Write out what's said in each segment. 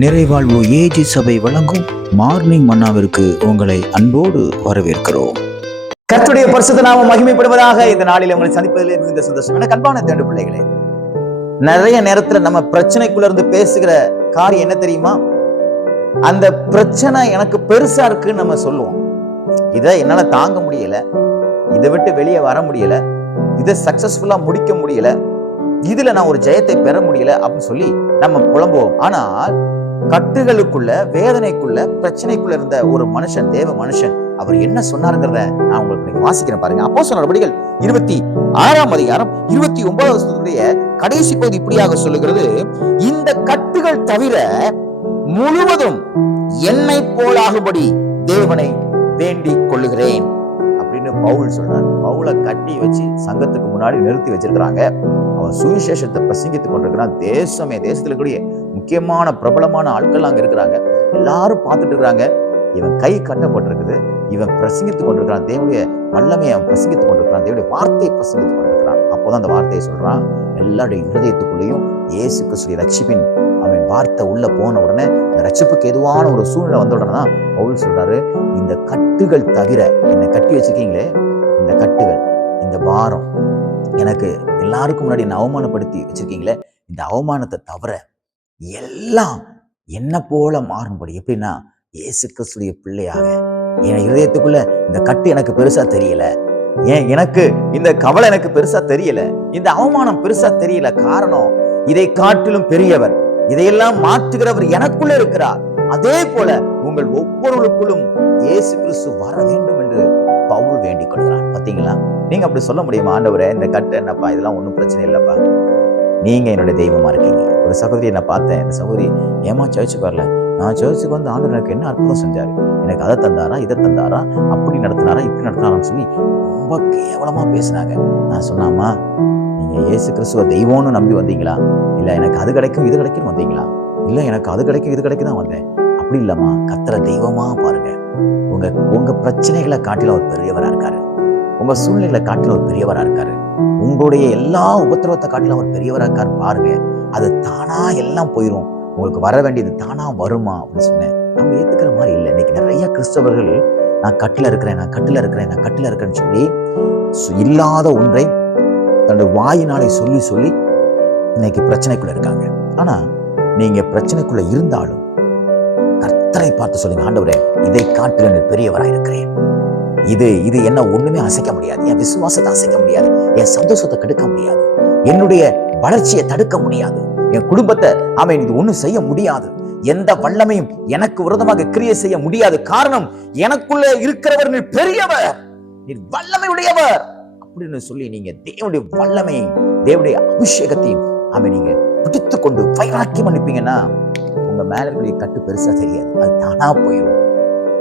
நிறைவாழ்வு AG சபை வழங்கும் morning மன்னாவிற்கு உங்களை அன்போடு வரவேற்கிறோம். கர்த்தருடைய பரிசுத்த நாமம் மகிமைப்படுவதாக. இந்த நாளில் உங்களை சந்திப்பதிலே மிகுந்த சந்தோஷம். என கண்பான தேண்டு பிள்ளைகளே, நிறைய நேரத்துல நம்ம பிரச்சனைக்குள்ள இருந்து பேசுகிற காரியம் என்ன தெரியுமா? அந்த பிரச்சனை எனக்கு பெருசா இருக்குன்னு நம்ம சொல்லுவோம். இதை என்னால தாங்க முடியல, இதை விட்டு வெளியே வர முடியல, இதை சக்சஸ்ஃபுல்லா முடிக்க முடியல, இதுல நான் ஒரு ஜெயத்தை பெற முடியல அப்படின்னு சொல்லி நம்ம புலம்புவோம். ஆனால் கட்டுகளுக்குள்ள, வேதனைக்குள்ள, பிரச்சனைக்குள்ள இருந்த ஒரு மனுஷன், தேவ மனுஷன், அவர் என்ன சொன்னாருங்கிறத நான் உங்களுக்கு வாசிக்கிறேன் பாருங்க. அப்போஸ்தலர் நடபடிகள் 26ஆம் அதிகாரம் 29வது வசனத்துடைய கடைசி பகுதி இப்படியாக சொல்லுகிறது: இந்த கட்டுகள் தவிர முழுவதும் என்னை போலாகும்படி தேவனை வேண்டிக் கொள்ளுகிறேன் அப்படின்னு பவுல் சொல்றார். பவுலை கட்டி வச்சு சங்கத்துக்கு முன்னாடி நிறுத்தி வச்சிருக்கிறாங்க. அவன் சுவிசேஷத்தை பிரசங்கித்துக் கொண்டிருக்கிறான். தேசத்துல கூடிய முக்கியமான பிரபலமான ஆட்கள் அங்க இருக்கிறாங்க. எல்லாரும் பார்த்துட்டு இருக்கிறாங்க. இவன் கை கட்டப்பட்டிருக்குது, இவன் பிரசங்கித்துக் கொண்டிருக்கிறான். தேவனுடைய வல்லமையை அவன் பிரசங்கித்துக் கொண்டிருக்கிறான், தேவனுடைய வார்த்தையை பிரசங்கித்துக் கொண்டிருக்கிறான். அப்போதான் அந்த வார்த்தையை சொல்றான். எல்லாருடைய இருதயத்துக்குள்ளேயும் இயேசு கிறிஸ்துவின் ரட்சிப்பின் அவன் வார்த்தை உள்ள போன உடனே, இந்த ரட்சிப்புக்கு எதுவான ஒரு சூழ்நிலை வந்த உடனே தான் பவுல் சொல்றாரு, இந்த கட்டுகள் தவிர, என்னை கட்டி வச்சிருக்கீங்களே, இந்த கட்டுகள், இந்த பாரம், எனக்கு எல்லாருக்கும் முன்னாடி என்ன அவமானப்படுத்தி வச்சிருக்கீங்களே, இந்த அவமானத்தை தவிர எல்லாம் என்ன போல மாறும்படி, எப்படின்னா இயேசு கிறிஸ்துவின் பிள்ளையாக என் இதயத்துக்குள்ள இந்த கட்டு எனக்கு பெருசா தெரியல, எனக்கு இந்த கவலை எனக்கு பெருசா தெரியல, இந்த அவமானம் பெருசா தெரியல. காரணம், இதை காட்டிலும் பெரியவர், இதையெல்லாம் மாற்றுகிறவர் எனக்குள்ள இருக்கிறார். அதே போல உங்கள் ஒவ்வொருவருக்குள்ளும் இயேசு கிறிஸ்து வர வேண்டும் என்று பவுல் வேண்டிக் கொள்கிறான். பாத்தீங்களா? நீங்க அப்படி சொல்ல முடியுமா? ஆண்டவரே, இந்த கட்டு என்னப்பா, இதெல்லாம் ஒன்றும் பிரச்சனை இல்லப்பா, நீங்க என்னுடைய தெய்வமா இருக்கீங்க. ஒரு சகோதரியை நான் பார்த்தேன். இந்த சகோதரி, ஏமா சர்ச்சுக்கு வரல? நான் சர்ச்சுக்கு வந்து ஆண்டவர் எனக்கு என்ன அற்புதம் செஞ்சாரு, எனக்கு அதை தந்தாரா, இதை தந்தாரா, அப்படி நடத்தினாரா, இப்படி நடத்தினாரான்னு சொல்லி ரொம்ப கேவலமா பேசினாங்க. நான் சொன்னாமா, நீங்க இயேசு கிறிஸ்துவ தெய்வம்னு நம்பி வந்தீங்களா? இல்ல எனக்கு அது கிடைக்கும் இது கிடைக்கும் வந்தீங்களா? இல்ல எனக்கு அது கிடைக்கும் இது கிடைக்கும் தான் வந்தேன். அப்படி இல்லம்மா, கர்த்தரை தெய்வமா பாருங்க. உங்க பிரச்சனைகளை காட்டில ஒரு பெரியவரா இருக்காரு, உங்க சூழ்நிலைகளை காட்டில ஒரு பெரியவரா இருக்காரு, உங்களுடைய எல்லா உபத்திரவத்தை காட்டில ஒரு பெரியவரா இருக்காரு பாருங்க. அது தானா எல்லாம் போயிடும், உங்களுக்கு வர வேண்டியது தானா வருமா அப்படின்னு சொன்னேன். அவங்க ஏத்துக்கிற மாதிரி இல்லை. இன்னைக்கு நிறைய கிறிஸ்தவர்கள் நான் கட்டில இருக்கிறேன், நான் கட்டில இருக்கிறேன், நான் கட்டில இருக்கிறேன்னு சொல்லி இல்லாத ஒன்றை தன்னுடைய வாயினாலே சொல்லி சொல்லி இன்னைக்கு பிரச்சனைக்குள்ள இருக்காங்க. ஆனா நீங்க பிரச்சனைக்குள்ள இருந்தாலும் கர்த்தரை பார்த்து சொல்லுங்க, ஆண்டவரே, இதை காட்டில பெரியவராக இருக்கிறேன், இது என்ன ஒண்ணுமே அசைக்க முடியாது, என் விசுவாசத்தை அசைக்க முடியாது, என் சந்தோஷத்தை கெடுக்க முடியாது, என்னுடைய வளர்ச்சியை தடுக்க முடியாது, என் குடும்பத்தை அவன் இது ஒண்ணும் செய்ய முடியாது, எந்த வல்லமையும் எனக்கு விரோதமாக கிரியை செய்ய முடியாது. காரணம், எனக்குள்ள இருக்கிறவர் நீர் பெரியவர், நீர் வல்லமை உடையவர் அப்படின்னு சொல்லி நீங்க தேவனுடைய வல்லமையும் தேவனுடைய அபிஷேகத்தையும் அவன் நீங்க பிடித்து கொண்டு வைராக்கியம் அனுப்பீங்கன்னா, உங்க மேல இருக்கக்கூடிய கட்டு பெருசா தெரியாது, அது தானா போயிடும்,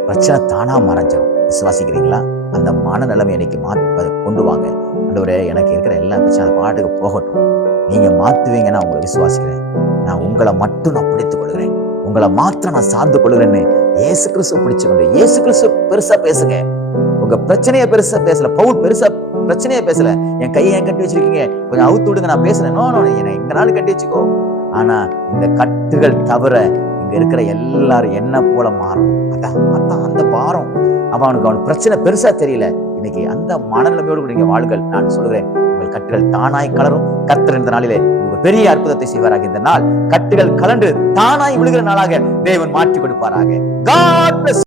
பிரச்சனை தானா மறைஞ்சிடும். விசுவாசிக்கிறீங்களா? அந்த மனநிலைமை இன்னைக்கு கொண்டு வாங்க. ஆண்டவரே, எனக்கு இருக்கிற எல்லா பிரச்சனை பாட்டுக்கு போகட்டும், நீங்க மாத்துவீங்கன்னா உங்களை விசுவாசிக்கிறேன். நான் உங்களை மட்டும் நான் பிடித்துக் கொள்கிறேன், உங்களை மாத்திரம் நான் சார்ந்து கொள்கிறேன்னு இயேசு கிறிஸ்துவ பிடிச்சு கொண்டு இயேசு கிறிஸ்துவ பெருசா பேசுங்க. உங்க பிரச்சனையை பெருசா பேசல பவுல், பெருசா பிரச்சனையை பேசல. என் கையை ஏன் கட்டி வச்சிருக்கீங்க, கொஞ்சம் அவுத்து விடுங்க, நான் பேசுறேன். நோ, என்னை எங்க நாள் கட்டி வச்சுக்கோ. ஆனா இந்த கட்டுகள் தவிர இங்க இருக்கிற எல்லாரும் என்ன போல மாறும். அதான் அந்த பாரம். அவனுக்கு பிரச்சனை பெருசா தெரியல. இன்னைக்கு அந்த மனநிலைமையோடு நீங்க வாழ்கள். நான் சொல்கிறேன், உங்கள் கட்டுகள் தானாய் கலரும். கர்த்தர் இந்த நாளிலே பெரிய அற்புதத்தை செய்வாராக. இந்த நாள் கட்டுகள் கலண்டு தானாய் விழுகிற நாளாக தேவன் மாற்றி கொடுப்பாராக. God bless.